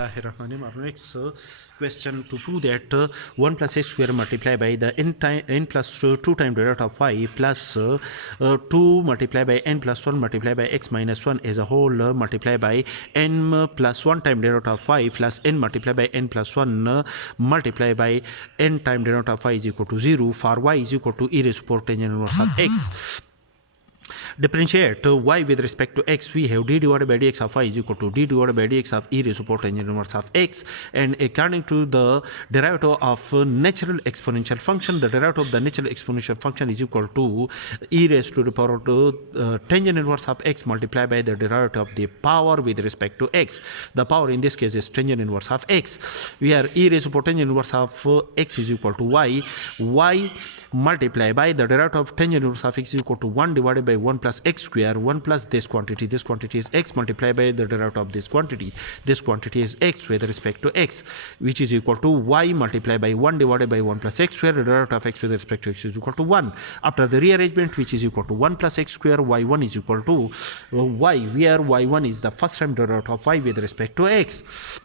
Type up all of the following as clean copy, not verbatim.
Our next question to prove that 1 plus x square multiplied by the n plus 2 time derivative of y plus 2 multiplied by n plus 1 multiplied by x minus 1 as a whole multiplied by n plus 1 time derivative of y plus n multiplied by n plus 1 multiplied by n time derivative of y is equal to 0 for y is equal to e raised to power tangent inverse of x. Differentiate y with respect to x, we have d divided by dx of y is equal to d divided by dx of e raised to power tangent inverse of x, and according to the derivative of natural exponential function, the derivative of the natural exponential function is equal to e raised to the power tangent inverse of x multiplied by the derivative of the power with respect to x. The power in this case is tangent inverse of x. We are e raised to power tangent inverse of x is equal to y multiplied by the derivative of tangent inverse of x is equal to 1 divided by 1 plus x square, 1 plus this quantity is x multiplied by the derivative of this quantity is x with respect to x, which is equal to y multiplied by 1 divided by 1 plus x square, the derivative of x with respect to x is equal to 1. After the rearrangement, which is equal to 1 plus x square, y1 is equal to y, where y1 is the first time derivative of y with respect to x.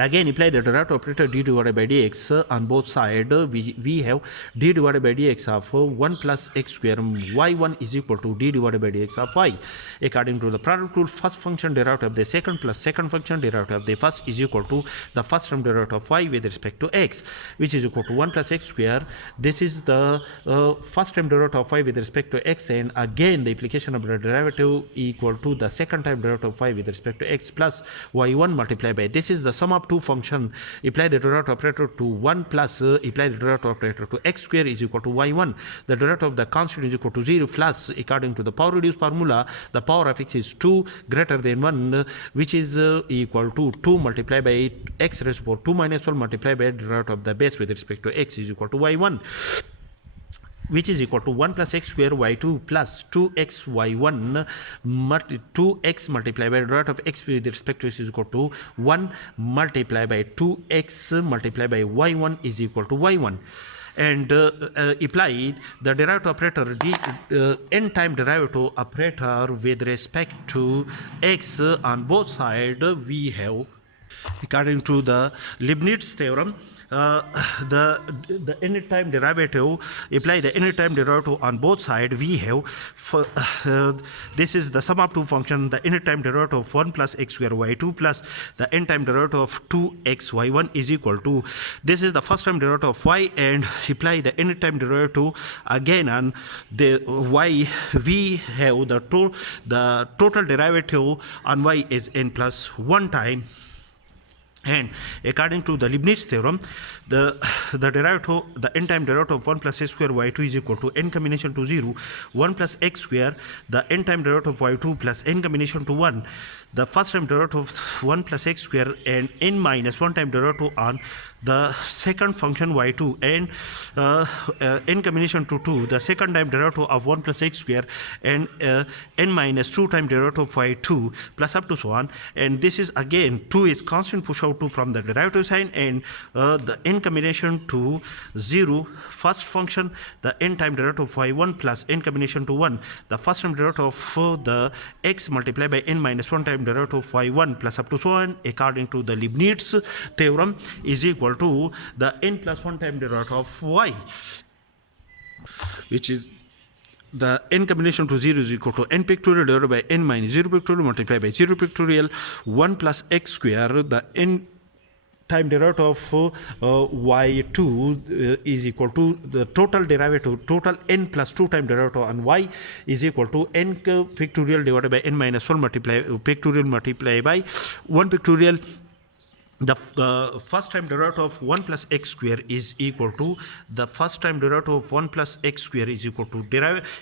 Again, apply the derivative operator d divided by dx on both sides. We have d divided by dx of 1 plus x square, y1 is equal to d divided by dx of y. According to the product rule, first function derivative of the second plus second function derivative of the first is equal to the first term derivative of y with respect to x, which is equal to 1 plus x square. This is the first term derivative of y with respect to x, and again the application of the derivative equal to the second time derivative of y with respect to x plus y1 multiplied by, this is the sum of two function. Apply the derivative operator to 1 plus apply the derivative operator to x square is equal to y1. The derivative of the constant is equal to 0 plus, according to the power reduced formula, the power of x is 2 greater than 1, which is equal to 2 multiplied by x raised to power 2 minus 1 multiplied by the derivative of the base with respect to x is equal to y1, which is equal to 1 plus x square y2 plus 2x y1 2x multiplied by the derivative of x with respect to x is equal to 1 multiplied by 2x multiplied by y1 is equal to y1. And apply the derivative operator n time derivative operator with respect to x on both sides. We have, according to the Leibnitz theorem, the anytime derivative, apply the anytime derivative on both sides. We have this is the sum of two functions, the anytime derivative of 1 plus x square y2 plus the n-time derivative of 2x y1 is equal to, this is the first time derivative of y, and apply the anytime derivative again on the y. We have the total derivative on y is n plus 1 time. And according to the Leibniz theorem, the derivative, the n-time derivative of 1 plus x square y2 is equal to n combination to 0, 1 plus x square, the n-time derivative of y2 plus n combination to 1, the first time derivative of 1 plus x square, and n minus 1 time derivative on the second function y2, and n combination to 2, the second time derivative of 1 plus x square, and n minus 2 time derivative of y2 plus up to so on. And this is again 2 is constant, push out 2 from the derivative sign, and the n combination to 0, first function, the n time derivative of y1 plus n combination to 1, the first time derivative of the x multiplied by n minus 1 time derivative of y1 plus up to so on, according to the Leibniz theorem, is equal to the n plus 1 time derivative of y, which is the n combination to 0 is equal to n pictorial divided by n minus 0 pictorial multiplied by 0 pictorial 1 plus x square, the n time derivative of y2 is equal to the total derivative, total n plus 2 time derivative on y is equal to n pictorial divided by n minus 1 pictorial multiplied by 1 pictorial. The first time derivative of 1 plus x square is equal to the first time derivative of 1 plus x square is equal to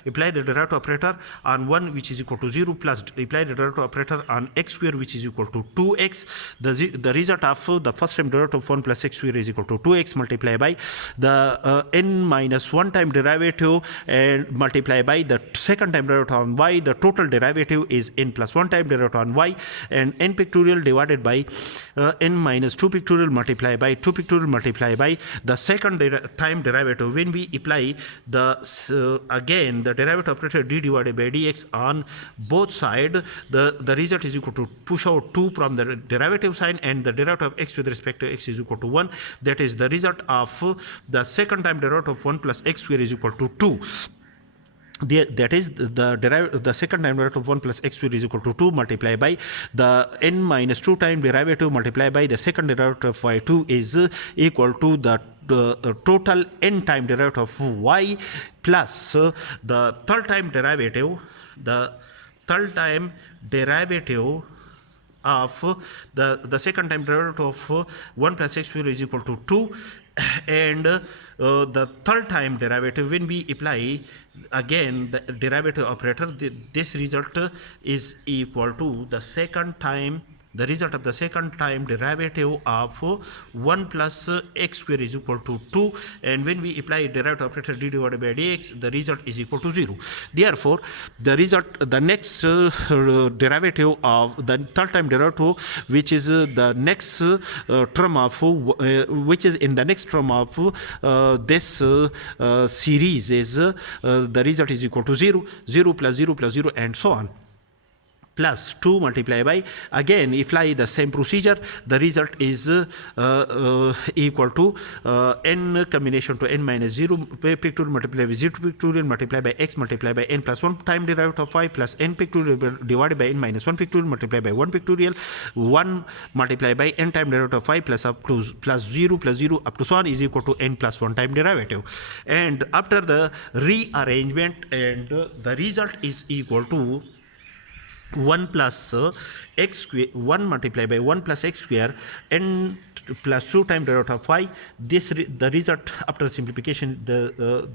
apply the derivative operator on 1 which is equal to 0 plus apply the derivative operator on x square which is equal to 2x. The result of the first time derivative of 1 plus x square is equal to 2x multiplied by the n minus 1 time derivative and multiplied by the second time derivative on y. The total derivative is n plus 1 time derivative on y, and n pictorial divided by n minus 2 pictorial multiplied by 2 pictorial multiplied by the second time derivative. When we apply the again the derivative operator d divided by dx on both sides, the result is equal to push out 2 from the derivative sign, and the derivative of x with respect to x is equal to 1. That is the result of the second time derivative of 1 plus x square is equal to 2. That is the second time derivative of 1 plus x square is equal to 2 multiplied by the n minus 2 time derivative multiplied by the second derivative of y2 is equal to the total n time derivative of y plus the third time derivative of the second time derivative of 1 plus x square is equal to 2, and the third time derivative, when we apply again the derivative operator, this result is equal to the result of the second time derivative of 1 plus x square is equal to 2, and when we apply derivative operator d divided by dx, the result is equal to 0. Therefore, the next derivative of the third time derivative, which is the next term of which is in the next term of this series, is the result is equal to 0, 0 plus 0 plus 0, and so on, plus 2 multiplied by, again apply the same procedure, the result is equal to n combination to n minus 0 pictorial multiplied by 0 pictorial multiplied by x multiplied by n plus 1 time derivative of y plus n pictorial divided by n minus 1 pictorial multiplied by 1 pictorial 1 multiplied by n time derivative of y plus 0 plus 0 up to so on is equal to n plus 1 time derivative. And after the rearrangement, and the result is equal to 1 plus x square, 1 multiplied by 1 plus x square n plus 2 time derivative of y. The result after simplification,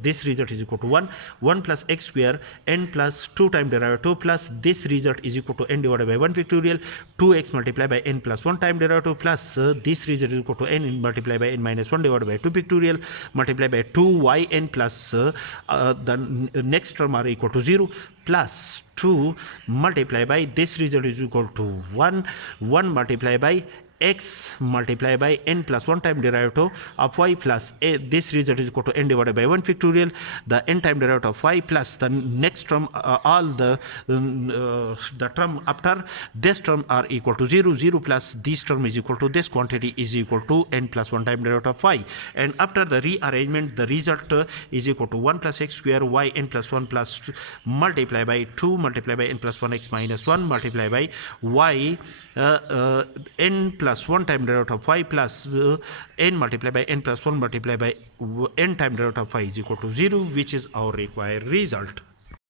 this result is equal to 1 plus x square n plus 2 time derivative plus this result is equal to n divided by 1 pictorial 2x multiplied by n plus 1 time derivative plus this result is equal to n multiplied by n minus 1 divided by 2 pictorial multiplied by 2yn plus the next term are equal to 0 plus 2 multiplied by this result is equal to 1 multiplied by x multiplied by n plus 1 time derivative of y plus this result is equal to n divided by 1 pictorial the n time derivative of y plus the next term all the term after this term are equal to 0 plus this term is equal to this quantity is equal to n plus 1 time derivative of y. And after the rearrangement, the result is equal to 1 plus x square y n plus 1 plus multiplied by 2 multiplied by n plus 1 x minus 1 multiplied by y n plus 1 time derivative of y plus n multiplied by n plus 1 multiplied by n time derivative of y is equal to 0, which is our required result.